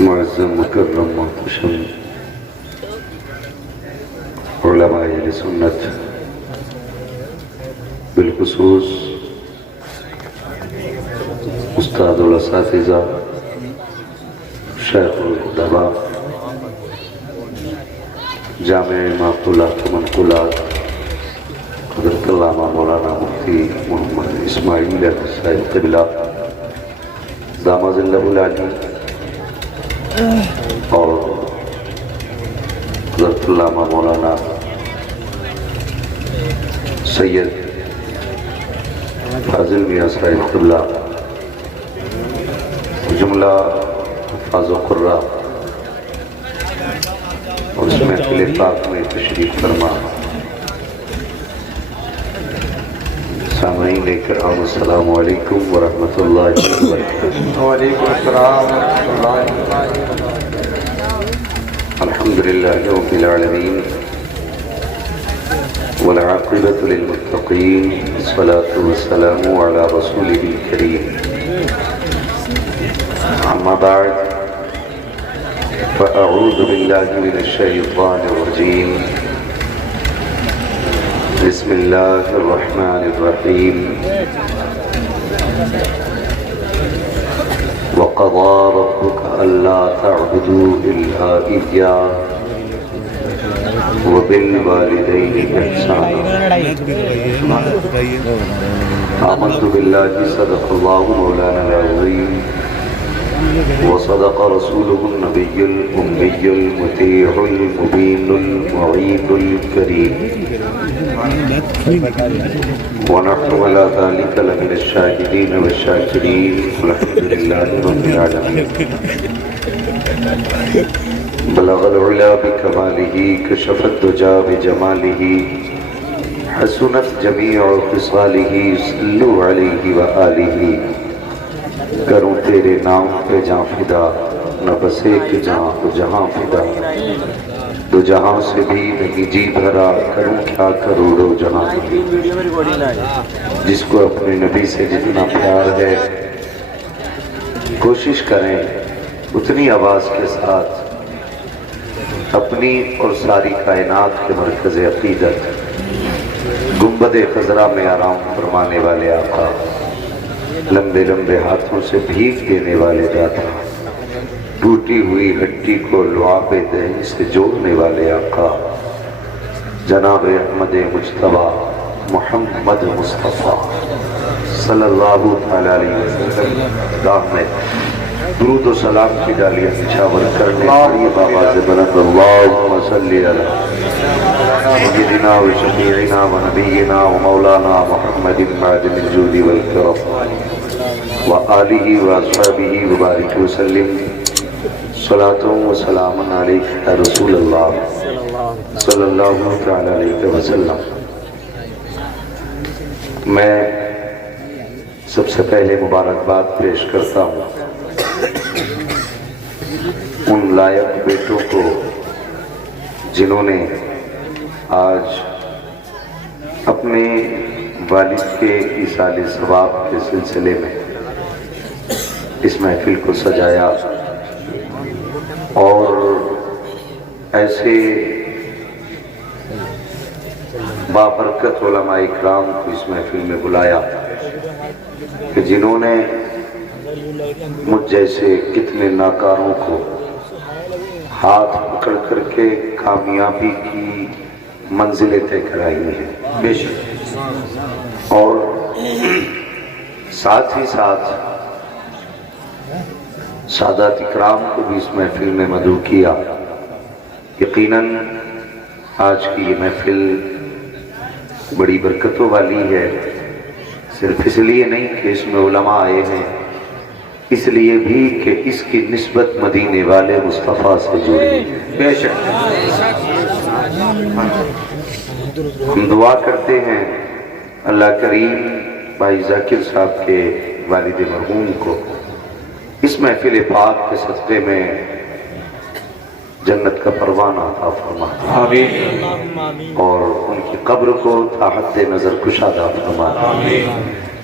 معزز مکرم محتشم علماء اہل سنت، بالخصوص استاد الاساتذہ شیخ الادباء جامع امامۃ اللہ کے منقولات حضرت علامہ مولانا مفتی محمد اسماعیل احمد صاحب قبلہ دامہ ظلہ العالی اور حضرت علامہ مولانا سید فاضل میاں صاحب قبلہ جملہ حفاظ و قرہ اور اس محفل پاک میں تشریف فرما سامعین کرام السلام علیکم ورحمۃ اللہ وبرکاتہ۔ وعلیکم السلام ورحمۃ اللہ وبرکاتہ۔ الحمدللہ رب العالمین والعاقبۃ للمتقین والصلاة والسلام علی رسولہ الکریم، اما بعد فاعوذ باللہ من الشیطان الرجیم، بسم اللہ الرحمن الرحیم۔ وقضى ربك ألا تعبدوا إلا إياه وبالوالدين إحسانا۔ آمنت بالله صدق الله مولانا العظيم وصدق رسوله النبي الأمي المطيع المبين المعين الكريم، ونحن على ذلك لمن الشاهدين والشاكرين، والحمد لله رب العالمين۔ بلغ العلا بكماله، كشف الدجى بجماله، حسنت جميع خصاله، صلوا عليه وآله۔ کروں تیرے نام پہ جاں فدا، نہ بس ایک جہاں تو جہاں فدا، دو جہاں سے بھی نہیں جی بھرا، کروں کیا کروڑوں جہاں۔ جس کو اپنے نبی سے جتنا پیار ہے کوشش کریں اتنی آواز کے ساتھ اپنی اور ساری کائنات کے مرکز عقیدت گنبد خضرا میں آرام فرمانے والے آقا، لمبے لمبے ہاتھوں سے بھیگ دینے والے داتا، ٹوٹی ہوئی ہڈی کو لعاب دہن سے جوڑنے والے آقا، جناب احمد مجتبیٰ محمد مصطفیٰ صلی اللہ علیہ وسلم گاہ میں درود و سلام کی ڈالیاں نچھاور کرنے والی آواز بلند اللہم صلی علی سیدنا و شفیعنا و نبینا و مولانا محمد معدن الجود والکرم وآلہ واصحابہ وبارک وسلم۔ صلاة و سلام علیک رسول اللہ صلی اللہ تعالی علیہ وسلم۔ میں سب سے پہلے مبارکباد پیش کرتا ہوں ان لائق بیٹوں کو جنہوں نے آج اپنے والد کے ایصال ثواب کے سلسلے میں اس محفل کو سجایا اور ایسے بابرکت علماء اکرام کو اس محفل میں بلایا کہ جنہوں نے مجھ جیسے کتنے ناکاروں کو ہاتھ پکڑ کر کے کامیابی کی منزلیں طے کرائی ہیں بے شک، اور ساتھ ہی ساتھ سادات اکرام کو بھی اس محفل میں مدعو کیا۔ یقیناً آج کی یہ محفل بڑی برکتوں والی ہے، صرف اس لیے نہیں کہ اس میں علماء آئے ہیں، اس لیے بھی کہ اس کی نسبت مدینے والے مصطفیٰ سے جڑی ہے بے شک۔ ہم دعا کرتے ہیں اللہ کریم بھائی ذاکر صاحب کے والد مرحوم کو اس محفل پاک کے صدقے میں جنت کا پروانہ عطا فرما، آمین، اور ان کی قبر کو تا حد نظر کشادہ فرما، آمین۔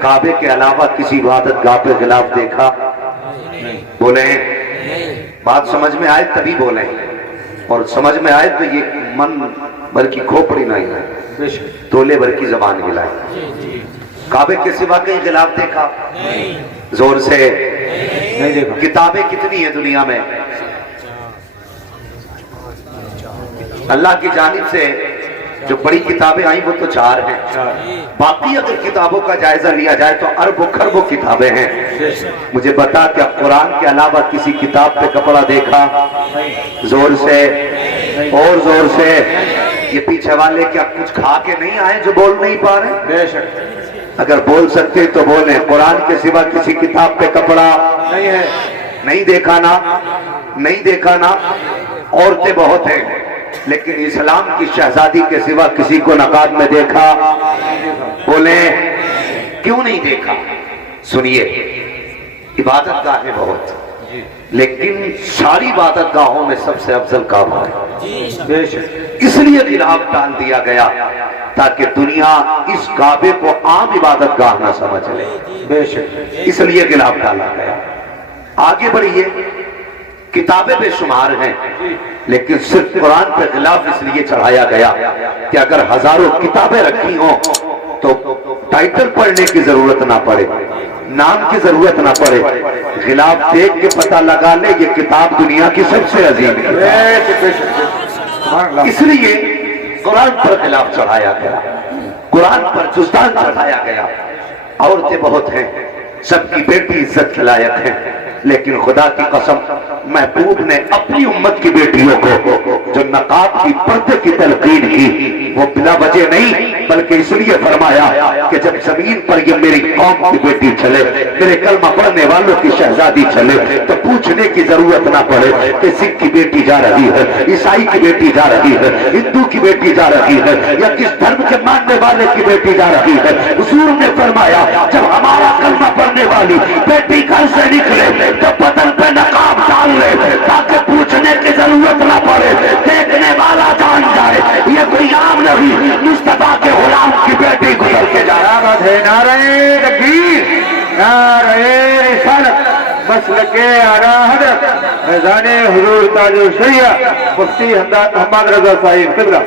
کعبے کے علاوہ کسی عبادت گاہ پہ غلاف دیکھا؟ بولے بات سمجھ میں آئے تبھی بولیں، اور سمجھ میں آئے تو یہ من بلکہ کھوپڑی نہ ہلائے، تولے بھر کی زبان ہلائے۔ کعبے کے سوا کہیں غلاف دیکھا؟ زور سے نہیں دیکھا۔ کتابیں کتنی ہیں دنیا میں؟ اللہ کی جانب سے جو بڑی کتابیں آئیں وہ تو 4 ہیں، باقی اگر کتابوں کا جائزہ لیا جائے تو اربوں خربوں کتابیں ہیں۔ مجھے بتا کیا قرآن کے علاوہ کسی کتاب پہ کپڑا دیکھا؟ زور سے اور زور سے۔ یہ پیچھے والے کیا کچھ کھا کے نہیں آئے جو بول نہیں پا رہے؟ بے شک اگر بول سکتے تو بولیں، قرآن کے سوا کسی کتاب پہ کپڑا نہیں ہے۔ نہیں دیکھا نا؟ نہیں دیکھا نا؟ عورتیں بہت ہیں لیکن اسلام کی شہزادی کے سوا کسی کو نقاب میں دیکھا؟ بولیں کیوں نہیں دیکھا؟ سنیے، عبادت گاہیں بہت، لیکن ساری عبادت گاہوں میں سب سے افضل کعبہ ہے۔ بے شک اس لیے غلاف ڈال دیا گیا تاکہ دنیا اس کعبے کو عام عبادت گاہ نہ سمجھ لے۔ بے شک اس لیے غلاف ڈالا گیا۔ آگے بڑھیے، کتابیں بے شمار ہیں لیکن صرف قرآن پہ غلاف اس لیے چڑھایا گیا کہ اگر ہزاروں کتابیں رکھی ہوں تو ٹائٹل پڑھنے کی ضرورت نہ پڑے، نام کی ضرورت نہ پڑے، غلاف دیکھ کے پتہ لگا لے یہ کتاب دنیا کی سب سے عظیم ہے۔ بے شک بے شک سبحان اللہ۔ اس لیے قرآن پر غلاف چڑھایا گیا، قرآن پر جزدان چڑھایا گیا۔ عورتیں بہت ہیں، سب کی بیٹی عزت کے لائق ہیں، لیکن خدا کی قسم محبوب نے اپنی امت کی بیٹیوں کو جو نقاب کی پردے کی تلقین کی وہ بلا وجہ نہیں بلکہ اس لیے فرمایا کہ جب زمین پر یہ میری قوم کی بیٹی چلے، میرے کلمہ پڑھنے والوں کی شہزادی چلے تو پوچھنے کی ضرورت نہ پڑے کہ سکھ کی بیٹی جا رہی ہے، عیسائی کی بیٹی جا رہی ہے، ہندو کی بیٹی جا رہی ہے یا کس دھرم کے ماننے والے کی بیٹی جا رہی ہے۔ حضور نے فرمایا جب ہمارا کلمہ پڑھنے والی بیٹی گھر سے نکلے تو بدن پہ نقاب ڈال لے تاکہ پوچھنے کی ضرورت نہ پڑے، دیکھنے والا جان جائے یہ کوئی عام نہیں، مصطفیٰ کے غلام کی بیٹی گزر کے جائے۔ برابر ہے نعرہ تکبیر، نعرہ رسالت، مسلک اعلیٰ حضرت میزان حضور تاج الشریعہ مفتی حماد رضا صاحب قبلہ۔